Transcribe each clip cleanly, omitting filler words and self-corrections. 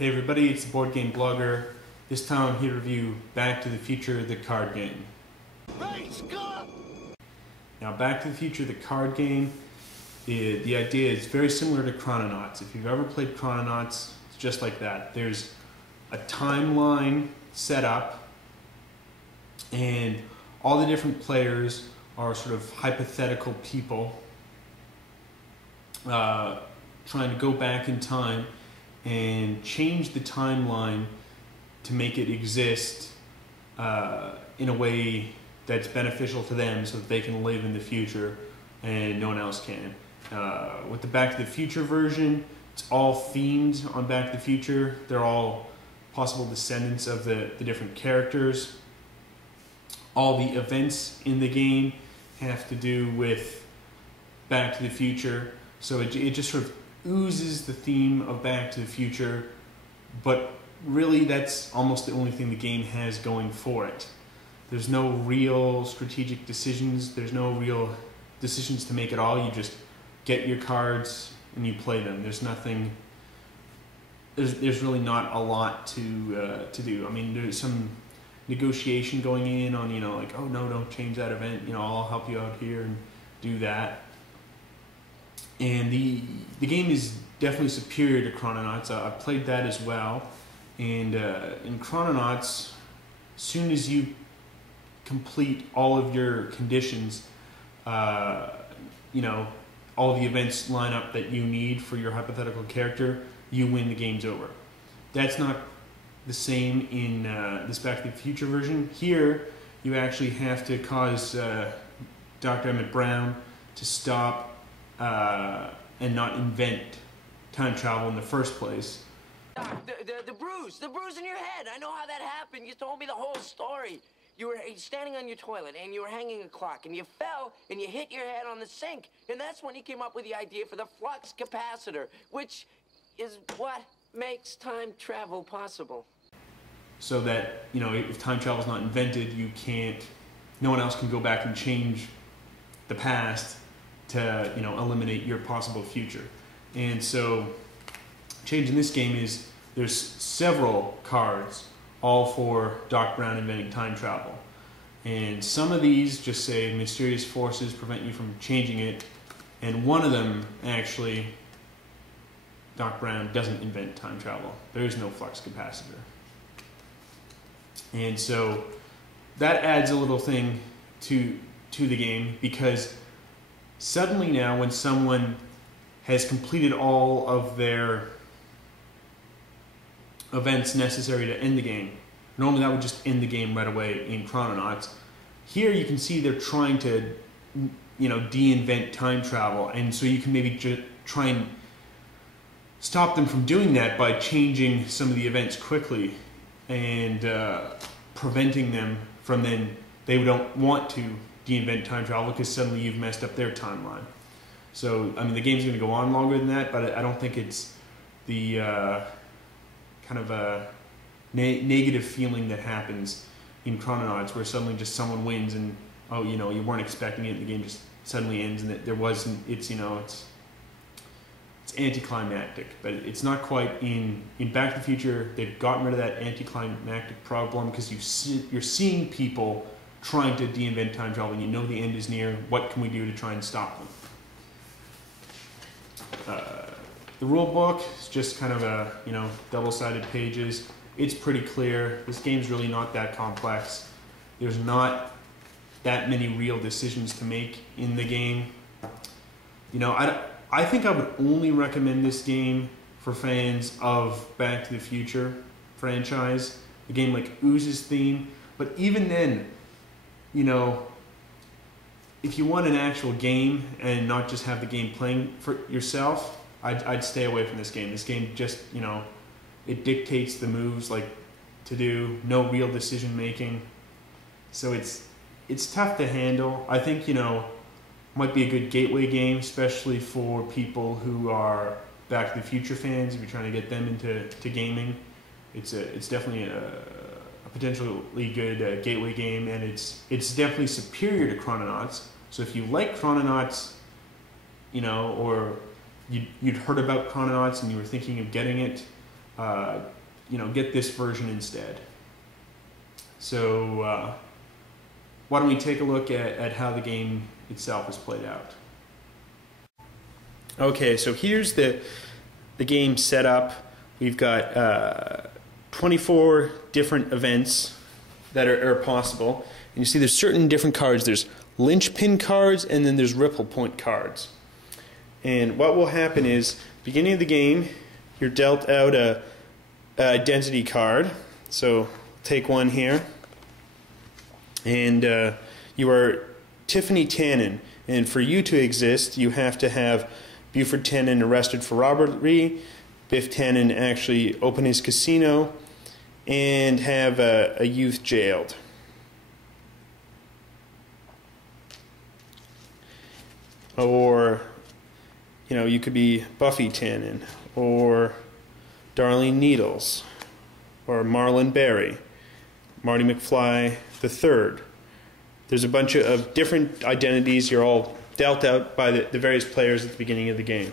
Hey everybody, it's the Board Game Blogger. This time I'm here to review Back to the Future, the card game. Now Back to the Future, the card game, the idea is very similar to Chrononauts. If you've ever played Chrononauts, it's just like that. There's a timeline set up and all the different players are sort of hypothetical people trying to go back in time and change the timeline to make it exist in a way that's beneficial to them so that they can live in the future and no one else can. With the Back to the Future version, it's all themed on Back to the Future. They're all possible descendants of the different characters. All the events in the game have to do with Back to the Future, so it just sort of oozes the theme of Back to the Future, but really that's almost the only thing the game has going for it. There's no real strategic decisions, there's no real decisions to make at all. You just get your cards and you play them. There's nothing, there's really not a lot to do. I mean, there's some negotiation going in on, you know, like, oh no, don't change that event, you know, I'll help you out here and do that. And the game is definitely superior to Chrononauts. I've played that as well. And in Chrononauts, as soon as you complete all of your conditions, you know, all the events line up that you need for your hypothetical character, you win, the game's over. That's not the same in this Back to the Future version. Here, you actually have to cause Dr. Emmett Brown to stop and not invent time travel in the first place. The bruise in your head. I know how that happened. You told me the whole story. You were standing on your toilet and you were hanging a clock and you fell and you hit your head on the sink. And that's when you came up with the idea for the flux capacitor, which is what makes time travel possible. So that, you know, if time travel is not invented, no one else can go back and change the past to, you know, eliminate your possible future. And so change in this game is there's several cards all for Doc Brown inventing time travel. And some of these just say mysterious forces prevent you from changing it, and one of them actually, Doc Brown doesn't invent time travel. There is no flux capacitor. And so that adds a little thing to the game, because suddenly now when someone has completed all of their events necessary to end the game, normally that would just end the game right away in Chrononauts. Here you can see they're trying to, you know, de-invent time travel, and so you can maybe just try and stop them from doing that by changing some of the events quickly and preventing them from they don't want to de-invent time travel because suddenly you've messed up their timeline. So, I mean, the game's going to go on longer than that, but I don't think it's the kind of a negative feeling that happens in Chrononauts, where suddenly just someone wins and, oh, you know, you weren't expecting it and the game just suddenly ends, and there wasn't, it's, you know, it's anticlimactic. But it's not quite in Back to the Future. They've gotten rid of that anticlimactic problem because you're seeing people trying to de-invent time travel and you know the end is near. What can we do to try and stop them? The rule book is just kind of a, you know, double-sided pages. It's pretty clear. This game's really not that complex. There's not that many real decisions to make in the game. You know, I think I would only recommend this game for fans of Back to the Future franchise. The game like oozes theme, but even then, you know, if you want an actual game and not just have the game playing for yourself, I'd stay away from this game. This game just, you know, it dictates the moves like to do, no real decision making. So it's tough to handle. I think, you know, might be a good gateway game, especially for people who are Back to the Future fans. If you're trying to get them into gaming, it's definitely a potentially good gateway game, and it's definitely superior to Chrononauts. So if you like Chrononauts, you know, or you'd heard about Chrononauts and you were thinking of getting it, get this version instead. So why don't we take a look at how the game itself is played out. Okay, so here's the game set up. We've got 24 different events that are possible. And you see there's certain different cards. There's linchpin cards, and then there's ripple point cards. And what will happen is, beginning of the game, you're dealt out a identity card. So take one here. And you are Tiffany Tannen. And for you to exist, you have to have Buford Tannen arrested for robbery, Biff Tannen actually open his casino, and have a youth jailed. Or, you could be Buffy Tannen, or Darlene Needles, or Marlon Berry, Marty McFly III. There's a bunch of different identities. You're all dealt out by the various players at the beginning of the game.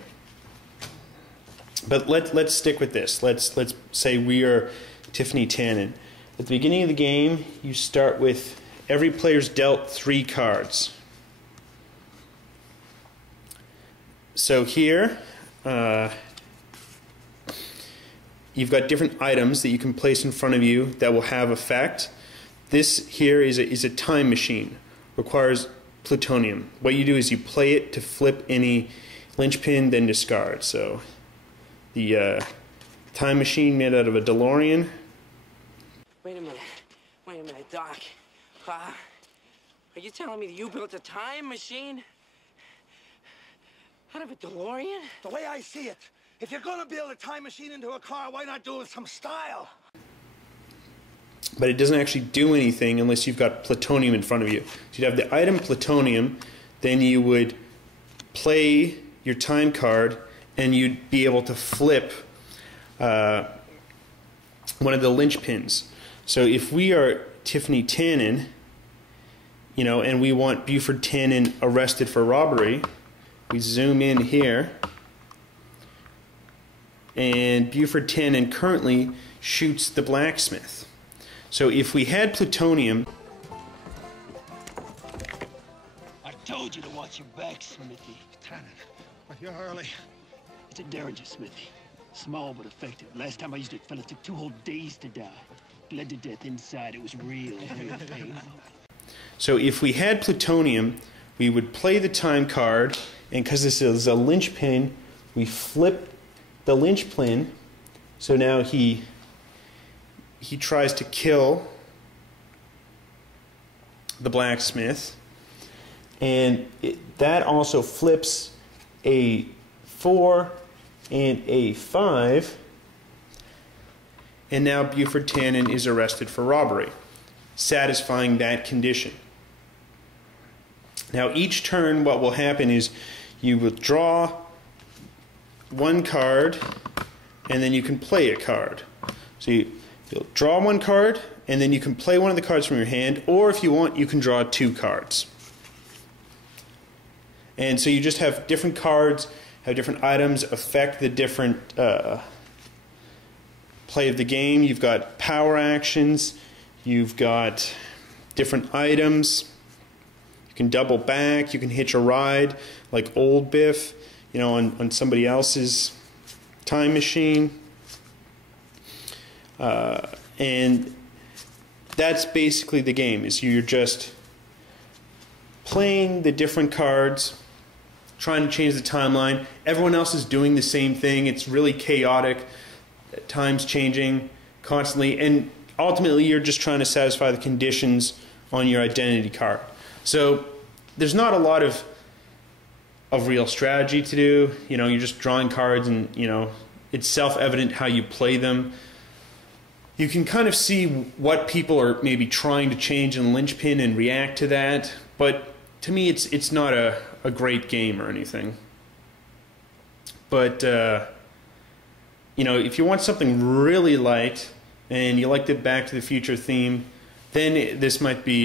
But let's stick with this. Let's say we are Tiffany Tannen. At the beginning of the game, you start with every player's dealt 3 cards. So here, you've got different items that you can place in front of you that will have effect. This here is a time machine. Requires plutonium. What you do is you play it to flip any linchpin, then discard. So the time machine made out of a DeLorean. Wait a minute, Doc. Are you telling me that you built a time machine out of a DeLorean? The way I see it, if you're gonna build a time machine into a car, why not do it with some style? But it doesn't actually do anything unless you've got plutonium in front of you. So you'd have the item plutonium, then you would play your time card, and you'd be able to flip one of the linchpins. So if we are Tiffany Tannen, and we want Buford Tannen arrested for robbery, we zoom in here, and Buford Tannen currently shoots the blacksmith. So if we had plutonium... I told you to watch your back, Smithy. Tannen, but you're early. It's a Derringer, Smithy. Small but effective. Last time I used it, fella took 2 whole days to die. Bled to death inside. It was real painful. So if we had plutonium, we would play the time card, and because this is a linchpin, we flip the linchpin, so now he tries to kill the blacksmith, and that also flips a 4 and a 5, and now Buford Tannen is arrested for robbery, satisfying that condition. Now each turn what will happen is you will draw one card, and then you can play a card. So you'll draw one card, and then you can play one of the cards from your hand, or if you want, you can draw 2 cards. And so you just have different cards, have different items, affect the different play of the game. You've got power actions, you've got different items, you can double back, you can hitch a ride, like old Biff, on somebody else's time machine. And that's basically the game, is you're just playing the different cards, trying to change the timeline. Everyone else is doing the same thing. It's really chaotic, time's changing constantly, and ultimately you're just trying to satisfy the conditions on your identity card. So there's not a lot of real strategy to do. You're just drawing cards, and it's self-evident how you play them. You can kind of see what people are maybe trying to change in linchpin and react to that, but to me it's not a great game or anything. But if you want something really light and you like the Back to the Future theme, then this might be